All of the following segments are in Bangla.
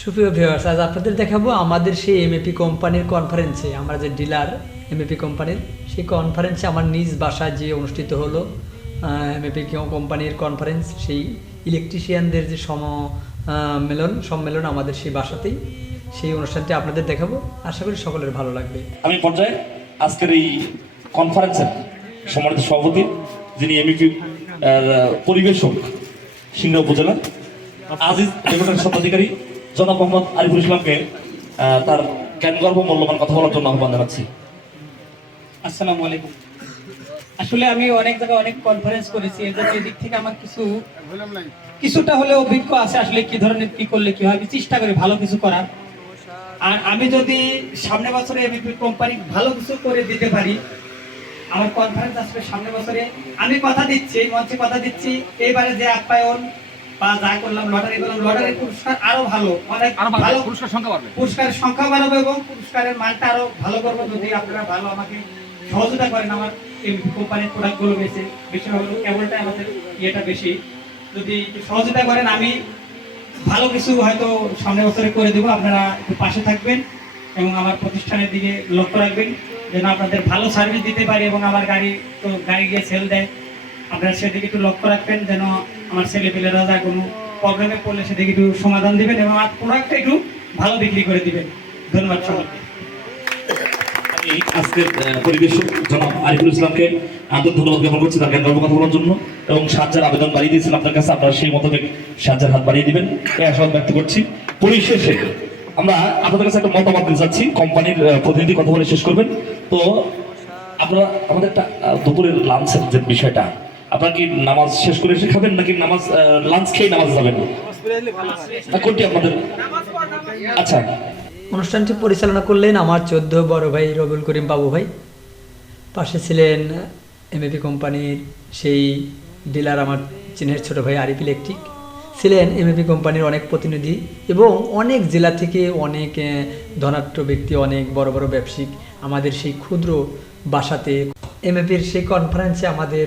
সুপ্রিয় ভিউয়ার্স আজ আপনাদের দেখাবো আমাদের সেই এমএপি কোম্পানির কনফারেন্সে আমরা যে ডিলার এমএপি কোম্পানির সেই কনফারেন্সে আমার নিজ বাসায় যে অনুষ্ঠিত হলো এমএপি কোম্পানির কনফারেন্স সেই ইলেকট্রিশিয়ানদের যে সম মেলন, সম্মেলন আমাদের সেই বাসাতেই, সেই অনুষ্ঠানটি আপনাদের দেখাবো। আশা করি সকলের ভালো লাগবে। আমি পর্যায়ে আজকের এই কনফারেন্সের সম্মানিত সভাপতি, যিনি এমইপি পরিবেশক, সিংড়া উপজেলা আজিজ রেগুলেটর স্বত্বাধিকারী জনাব মোহাম্মদ আরিফুল ইসলামকে তার জ্ঞানগর্ভ মূল্যবান কথা বলার জন্য আহ্বান জানাচ্ছি। আসসালামু আলাইকুম। আসলে আমি অনেক জায়গায় অনেক কনফারেন্স করেছি এর জন্য এদিক থেকে আমার কিছু কিছুটা হলে অভিজ্ঞ আছে আসলে কি ধরনের, কি করলে কি হয়। চেষ্টা করি ভালো কিছু করার। আর আমি যদি সামনে বছরে কোম্পানি ভালো কিছু করে দিতে পারি, আমার কনফারেন্স আসবে সামনে বছরে। আমি কথা দিচ্ছি, মঞ্চে কথা দিচ্ছি। এবারে যে আপ্যায়ন বা যা করলাম লটারি করলাম লটারি পুরস্কার আরও ভালো অনেক আরও ভালো ভালো পুরস্কার সংখ্যা বাড়বে। পুরস্কারের সংখ্যা বাড়াবো এবং পুরস্কারের মানটা আরও ভালো করব যদি আপনারা ভালো আমাকে সহযোগিতা করেন আমার কোম্পানির প্রোডাক্টগুলো বেশি বেশি হলো কেবলটা আমাদের ইয়েটা বেশি। যদি সহযোগিতা করেন আমি ভালো কিছু হয়তো সামনে বছরে করে দেবো আপনারা একটু পাশে থাকবেন এবং আমার প্রতিষ্ঠানের দিকে লক্ষ্য রাখবেন যেন আপনাদের ভালো সার্ভিস দিতে পারি এবং আমার গাড়ি তো গাড়ি গিয়ে সেল দেয়। আপনারা সেদিকে একটু লক্ষ্য রাখবেন যেন আমার ছেলে পেলেরা যা কোনো প্রবলেমে পড়লে সেদিকে একটু সমাধান দিবেন এবং আমার প্রোডাক্টটা একটু ভালো বিক্রি করে দিবেন। ধন্যবাদ সবাইকে। আমি আজকের পরিবেশক জনাব আরিফুল ইসলামকে আন্তরিক ধন্যবাদ জ্ঞাপন করছি তার জ্ঞানগর্ভ কথা বলার জন্য এবং সাহায্যের আবেদন বাড়িয়ে দিয়েছিলাম আপনার কাছে। আপনারা সেই মোতাবেক সাহায্যের হাত বাড়িয়ে দিবেন। এই আশাবাদ ব্যক্ত করছি। পরিশেষে আমরা আপনাদের কাছে একটা মতামত দিতে চাচ্ছি। কোম্পানির প্রতিনিধি কথা বলে শেষ করবেন। তো আপনারা, আমাদের একটা দুপুরের লাঞ্চের যে বিষয়টা আপনারা কি নামাজ শেষ করে এসে খাবেন নাকি নামাজ লাঞ্চ খেয়ে নামাজ যাবেন? কোনটি আপনাদের? আচ্ছা। অনুষ্ঠানটি পরিচালনা করলেন আমার চোদ্দ বড় ভাই রবিউল করিম বাবু ভাই। পাশে ছিলেন এমএপি কোম্পানির সেই ডিলার আমার চীনের ছোট ভাই আরিফ ইলেকট্রিক। ছিলেন এমএপি কোম্পানির অনেক প্রতিনিধি এবং অনেক জেলা থেকে অনেক ধনাঢ্য ব্যক্তি, অনেক বড় বড় ব্যবসায়িক আমাদের সেই ক্ষুদ্র বাসাতে। এমএপির সেই কনফারেন্সে আমাদের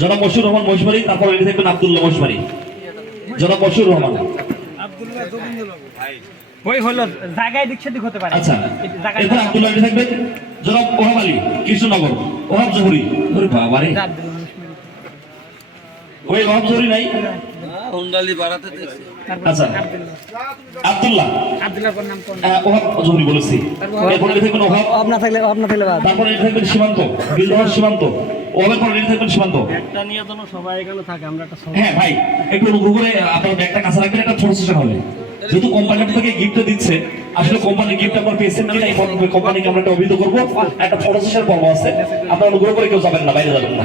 জনাব মশুর রহমান মহিষবাড়ি তারপর এটি থাকবেন আবদুল্লাহ মহিষবাড়ি জনাব মশুর রহমান। ওই হলো জায়গায় দিক সেদিক হতে পারে। আচ্ছা জায়গায় এরপর আব্দুল্লাহ এটি থাকবেন জনাব ওহাব আলী কৃষ্ণনগর ওহাব জহুরি। ওরে ওই ওহাব জহুরি নাই? আচ্ছা আব্দুল্লাহ। আব্দুল্লাহ। নাম কোন ওহাব জহুরি বলেছি। এরপর এটি থাকবেন ওহাব। আপনার থাকলে আপনার থাকলে বাদ। তারপরে এটি থাকবেন সীমান্ত। সীমান্ত। ওভাবে পরে সীমান্ত। একটা নিয়ে সবাই এখানে থাকে আমরা একটা হ্যাঁ ভাই একটু আপনার ব্যাগটা কাছে রাখবেন একটা ছোট সেশন হবে যেহেতু কোম্পানি থেকে গিফট দিচ্ছে আসলে কোম্পানি গিফট আপনার পেয়েছেন কিনা এই কোম্পানিকে আমরা একটা অভিযোগ করব। একটা ফটো সেশন পর্ব আছে। আপনারা অনুগ্রহ করে কেউ যাবেন না বাইরে যাবেন না।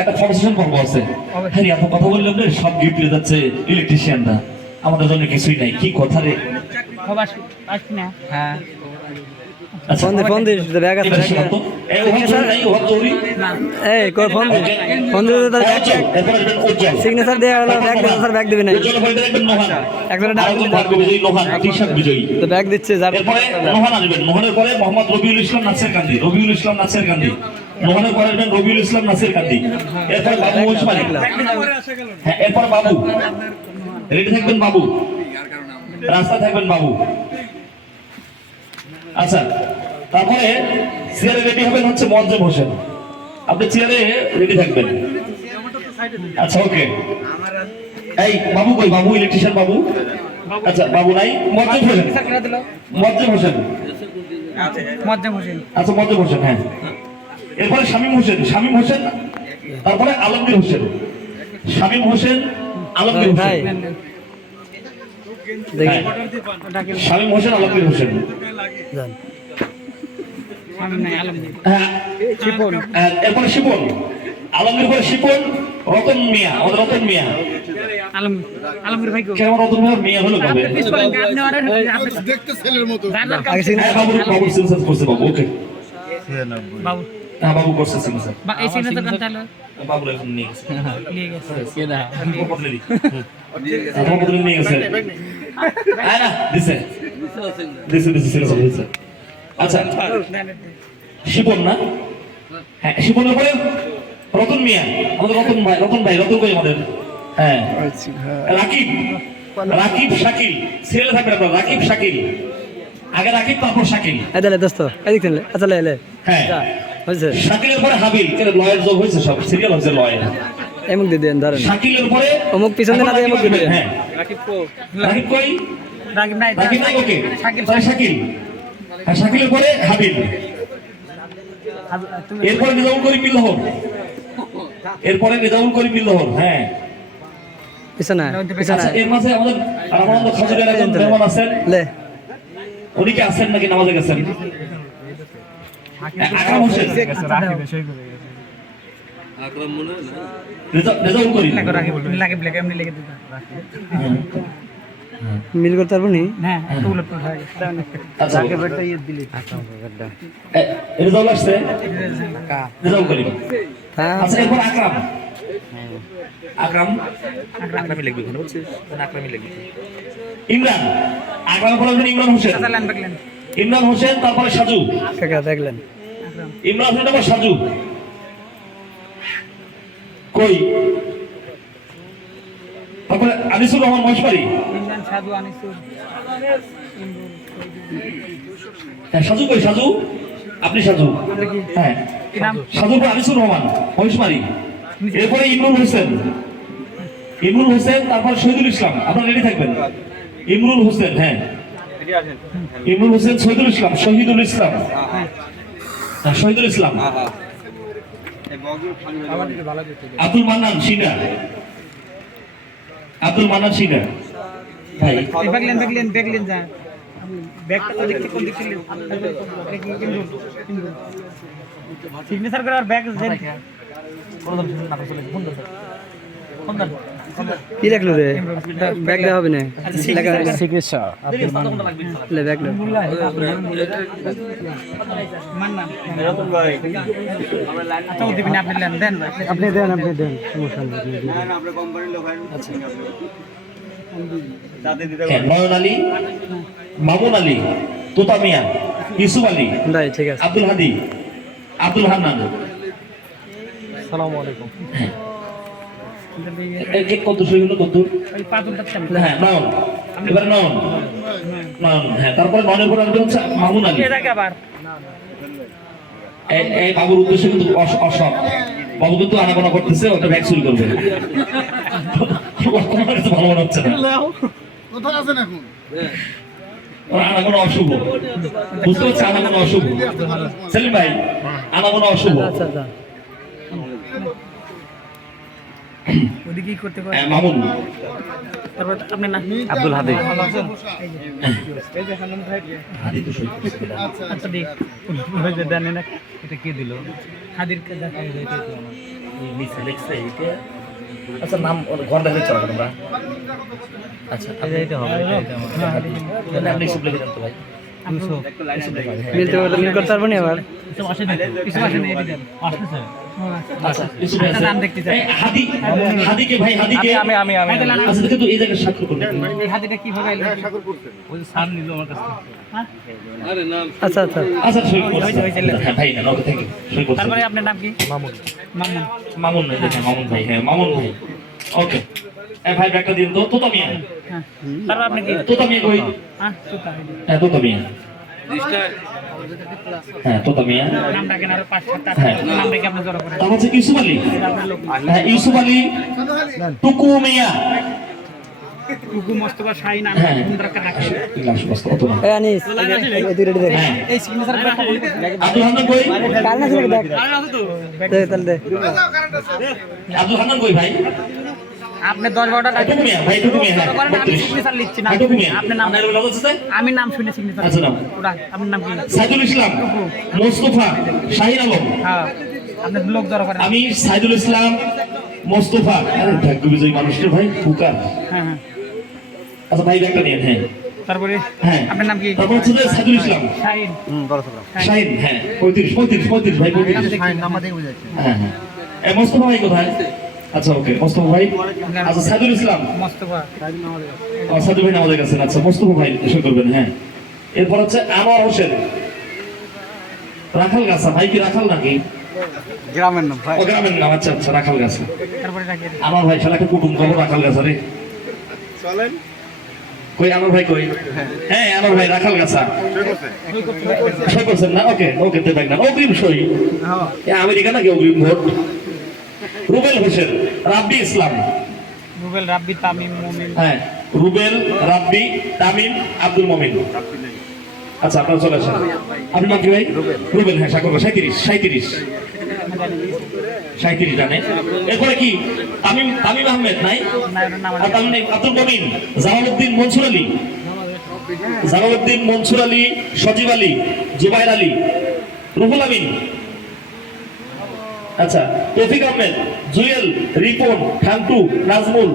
একটা ফটো সেশন পর্ব আছে। হ্যাঁ এত কথা বললাম রে সব গিফট দিয়ে যাচ্ছে ইলেকট্রিশিয়ানরা আমাদের জন্য কিছুই নাই। কি কথা রে? হ্যাঁ। ফোন দে ফোন দে ব্যাগ আছে এই ওহাব জহুরি নাই ওহাব জহুরি এই কো ফোন দে। ফোন দে তার ব্যাগ সিগনেচার দেয়া হলো ব্যাগ দেবে স্যার ব্যাগ দেবে না। নোহান। একজনের ডাক ভাগ্য বিজয়ী তো ব্যাগ দিচ্ছে যার এরপরে নোহান আসবেন। নোহানের পরে মোহাম্মদ রবিউল ইসলাম নাসির কান্দি। রবিউল ইসলাম নাসির কান্দি। নোহানের পরে আসবেন রবিউল ইসলাম নাসির কান্দি। এরপরে বাবু ওসমানী হ্যাঁ এরপর বাবু। রেডি থাকবেন বাবু? রাস্তা থাকবেন বাবু। আচ্ছা তারপরে চেয়ারে রেডি হবেন হচ্ছে মঞ্জুর হোসেন আপনি চেয়ারে রেডি থাকবেন। আচ্ছা ওকে এই বাবু কই? বাবু ইলেকট্রিশিয়ান বাবু? আচ্ছা বাবু নাই। মজ্জুর হোসেন মজ্জুর হোসেন আচ্ছা মজ্জুর হোসেন হ্যাঁ। এরপরে শামীম হোসেন। শামীম হোসেন তারপরে আলমগীর হোসেন। শামীম হোসেন আলমগীর হোসেন। হ্যাঁ। শামীম হোসেন আলমগীর হোসেন যান আমি নাই আলমগীর হ্যাঁ শিপন হ্যাঁ, এরপরে শিপন। আলমগীর পরে শিপন রতন মিয়া আমাদের রতন মিয়া। আলম আলমগীর ভাই মেয়ে? হলো কবে দেখতে ছেলের মতো। জানার আগে সিগনেচার হ্যাঁ বাবু বাবু সিনসাস করছে বাবু ওকে। বাবু। হ্যাঁ বাবু করছে সিনসাস বা এই সিগনেচার কান তাহলে বাবু এখন নিয়ে গেছে। নিয়ে গেছে। বদলে দি তোমার বদলে নিয়ে গেছে। হ্যাঁ দিছে। দিছে দিছে দিছে। আচ্ছা শিপন না হ্যাঁ শিপনের পরে রতন মিয়া। আমাদের রতন ভাই রতন ভাই রতন ভাই আমাদের? হ্যাঁ। রাকিব। রাকিব শাকিল। সিরিয়াল থাকবে আপনার রাকিব শাকিল। আগে রাকিব তারপর শাকিল। এই দিলে দোস্ত এদিক থেকে আচ্ছা লে লে। হ্যাঁ। হয়েছে। শাকিলের পরে হাবিল। কেন লয়ের যোগ হয়েছে সব? সিরিয়াল হচ্ছে লয়ের। এমুক দিয়ে দেন ধরেন। শাকিলের পরে অমুক পিছন দিয়ে না দিয়ে এমুক দিবে। হ্যাঁ। রাকিব কই? রাকিব নাই রাকিব নাই ওকে? শাকিল। শাকিল। আর শাকিলের পরে হাবিল এরপরে নিজামুল করিম মিল্লাহর এরপরে নিজামুল করিম মিল্লাহর হ্যাঁ। পিছনে আচ্ছা এর মাঝে আমাদের রামানন্দ খাজুরের একজন মেহমান আছেন। উনি কি আছেন নাকি নামাজে গেছেন? আকরাম হোসেন। রেজা- রেজাউল করিম। রাকিব রাকিব এমনি লেগে দিতে। মিল করতে পারব নি? হ্যাঁ হয়ে আচ্ছা। আসছে? রেজাউল করিম হ্যাঁ আচ্ছা এরপর আকরাম। আকরাম? আকরামই লিখবি কেন বলছিস আকরামই লিখবি। ইমরান। আকরাম পরে ইমরান হোসেন। আচ্ছা ইমরান হোসেন তারপরে সাজু। কাকা দেখলেন। ইমরান হোসেন তারপর সাজু। কই? তারপরে আনিসুর রহমান মহেশবাড়ি? সাধু আনিসুর। হ্যাঁ সাজু কই? সাজু? আপনি সাজু? হ্যাঁ। কি নাম? সাজুর পর আনিসুর রহমান মহেশবাড়ি। এরপরে ইমরুল হোসেন। ইমরুল হোসেন তারপর শহীদুল ইসলাম। আপনারা রেডি থাকবেন? ইমরুল হোসেন হ্যাঁ। ইমরুল হোসেন শহীদুল ইসলাম শহীদুল ইসলাম। হ্যাঁ, শহীদুল ইসলাম। আব্দুল মান্নান সিনা আব্দুল মানব সিনা ভাই বাকলেন বাকলেন বাকলেন যা। ব্যাগটা তো দেখতে কোন দিক সিগনেচার করার ব্যাগ কি দেখল রে? ব্যাগ দেওয়া হবে না? লেখা লে ব্যাগ দাও আপনি দেন আপনি দেন। আপনি দেন সমস্যা নেই নয়ন আলী মামুন আলী তোতা মিয়া ইউসুফ আলী ঠিক আছে। আব্দুল হাদি আব্দুল হান্নান। এ কত সই কত? হ্যাঁ নয়ন এবার হ্যাঁ তারপরে নয়নের পর আসবে হচ্ছে মামুন আলী। এই- এই বাবুর উদ্দেশ্য কিন্তু অস- অসৎ। বাবু কিন্তু আনাগোনা করতেছে ওটা ব্যাগ চুরি করবে। আমার কাছে ভালো মনে হচ্ছে না। কোথায় আছেন এখন? ওর আনাগোনা অশুভ। বুঝতে পারছি আনাগোনা অশুভ। সেলিম ভাই আনাগোনা অশুভ। আচ্ছা আচ্ছা। ওদিকেই করতে পারে। হ্যাঁ, মামুন। তারপর আপনি না আব্দুল হাদি। তো সই করছে। আচ্ছা দেখ। দেন না এটা কে দিল? হাদির আচ্ছা নাম ঘর দেখা চলো তোমরা? আচ্ছা এটা হবে আপনি ইসুফ লিখে দেন তো ভাই। হ্যাঁ। মিলতে পারলে মিল করতে পারব না আবার? আচ্ছা আচ্ছা। আচ্ছা। আচ্ছা আচ্ছা। হ্যাঁ তারপরে আপনার নাম কি? মামুন। মামুন। মামুন ভাই দেখেন মামুন ভাই হ্যাঁ মামুন ভাই। ওকে এ ভাই ব্যাগটা দিন। তো তোতা মিয়া। হ্যাঁ। তারপর আপনি কি তোতা মিয়া কই? হ্যাঁ তুতা হ্যাঁ তোতা মিয়া। হ্যাঁ তোতা মিয়া। নাম ডাকেন আর পাঁচ সাত হ্যাঁ। নাম রেখে আপনি জড়ো করেন তারপর হচ্ছে ইউসুফ আলী। হ্যাঁ ইউসুফ আলী টুকু মিয়া। কুকু মস্তফা শাহিন আমি হ্যাঁ। সুন্দর একটা ডাকে। লাশ বস্তা অত না। এ আনিস ওই দুই রেডি দেখ। হ্যাঁ। এই সিগনেচার ব্যাগটা বলি আব্দুল হান্নান কই? কাল না ছিল দেখ? দে তাহলে দে। আব্দুল হান্নান কই ভাই? আপনি দশ বারোটা করেন আমি সিগনেচার লিখছি না। আপনার নাম? আমি নাম শুনে সিগনেচার আচ্ছা, আপনার নাম কি? সাইদুল ইসলাম। মোস্তফা শাহিন আলম। হ্যাঁ। আপনার লোক জড়ো করেন। আমি সাইদুল ইসলাম মোস্তফা। আরে ভাগ্য বিজয়ী মানুষটা ভাই ফুকার। হ্যাঁ হ্যাঁ। আচ্ছা ভাই ব্যাগটা নিয়ে হ্যাঁ। তারপরে? হ্যাঁ। আপনার নাম কি? তারপর হচ্ছে যে ইসলাম। শাহিন। শাহিন। হ্যাঁ। পঁয়ত্রিশ পঁয়ত্রিশ পঁয়ত্রিশ ভাই পঁয়ত্রিশ। হ্যাঁ হ্যাঁ। এ মোস্তফা ভাই কোথায়? আচ্ছা ওকে মোস্তফা ভাই। আচ্ছা সাদুল ইসলাম। মোস্তফা। ও, ভাই আমাদের কাছে আচ্ছা মোস্তফা ভাই এসে করবেন হ্যাঁ। এরপর হচ্ছে আনোয়ার হোসেন। রাখাল গাছা ভাই কি রাখাল নাকি? গ্রামের নাম ভাই। গ্রামের নাম আচ্ছা আচ্ছা রাখাল গাছা। আমার ভাই শালাকে কুটুম খবর রাখাল গাছা রে। চলেন। কই আমার ভাই কই? হ্যাঁ আমার ভাই রাখাল গাছা। সই করছেন না? ওকে ওকে তে না। অগ্রিম সই। আমেরিকা নাকি অগ্রিম ভোট? রুবেল হোসেন রাব্বি ইসলাম। রুবেল রাব্বি তামিম মুমিন। হ্যাঁ রুবেল রাব্বি তামিম আব্দুল মমিন। আচ্ছা আপনারা চলে আসেন। আপনি নাম কি ভাই? রুবেল হ্যাঁ সাকর সাঁত্রিশ সাঁত্রিশ সাঁত্রিশ জানে এরপরে কি? তামিম তামিম আহমেদ নাই? আর তামিম নেই, আব্দুল মমিন জামালউদ্দিন মনসুর আলী। জামালউদ্দিন মনসুর আলী সজীব আলী জুবাইর আলী। রুহুল আমিন আচ্ছা তৌফিক আহমেদ জুয়েল রিপন ঠান্টু নাজমুল।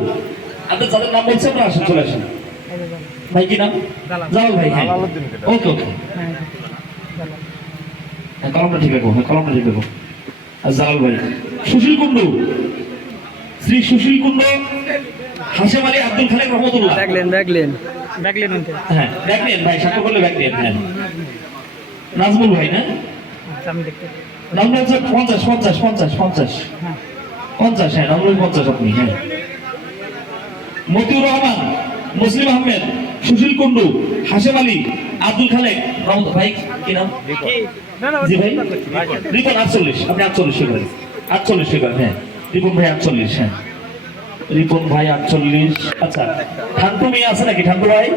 আপনি যাদের নাম বলছেন আপনারা আসেন চলে আসেন। ভাই কি নাম? জালাল। ভাই হ্যাঁ। ওকে ওকে। হ্যাঁ কলমটা ঠিক রাখো হ্যাঁ কলমটা ঠিক রাখো আর জালাল ভাই সুশীল কুণ্ডু। শ্রী সুশীল কুণ্ডু হাসেম আলী আব্দুল খালেক রহমতুল্লাহ। দেখলেন দেখলেন। দেখলেন হ্যাঁ নিন ভাই সাক্ষ্য করলে ব্যাগ নিন হ্যাঁ। নাজমুল ভাই না? আচ্ছা আমি দেখতে নাজমুল হচ্ছে পঞ্চাশ পঞ্চাশ পঞ্চাশ পঞ্চাশ পঞ্চাশ হ্যাঁ নাজমুল পঞ্চাশ আপনি হ্যাঁ মতিউর রহমান মুসলিম আহমেদ সুশীল কুণ্ডু হাসেম আলী আব্দুল খালেক। রহমত ভাই কি নাম? জি ভাই? রিপন আটচল্লিশ। আপনি আটচল্লিশ করেন আটচল্লিশ করেন হ্যাঁ। রিপন ভাই আটচল্লিশ হ্যাঁ। রিপন ভাই আটচল্লিশ। আচ্ছা ঠান্টু মেয়ে আছে নাকি? ঠান্টু ভাই?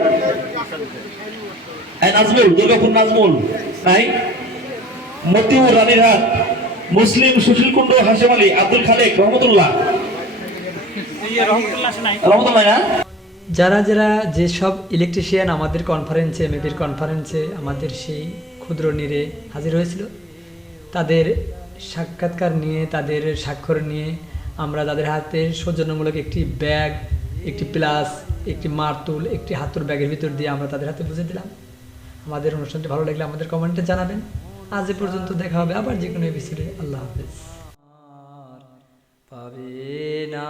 নাজমুল দুর্গাপুর নাজমুল। নাই? মতিউর রানীরহাট, মুসলিম সুশীল কুণ্ডু হাসেম আলী, আব্দুল খালেক, রহমতুল্লাহ। না যারা যারা যেসব ইলেকট্রিশিয়ান আমাদের কনফারেন্সে এমএপির কনফারেন্সে আমাদের সেই ক্ষুদ্র নিরে হাজির হয়েছিল, তাদের সাক্ষাৎকার নিয়ে, তাদের স্বাক্ষর নিয়ে আমরা তাদের হাতে সৌজন্যমূলক একটি ব্যাগ, একটি প্লাস, একটি মারতুল, একটি হাতুর ব্যাগের ভিতর দিয়ে আমরা তাদের হাতে বুঝে দিলাম। আমাদের অনুষ্ঠানটি ভালো লাগলে আমাদের কমেন্টে জানাবেন। আজ পর্যন্ত দেখা হবে আবার যে কোনো এপিসোডে আল্লাহ হাফেজ। পাবে না।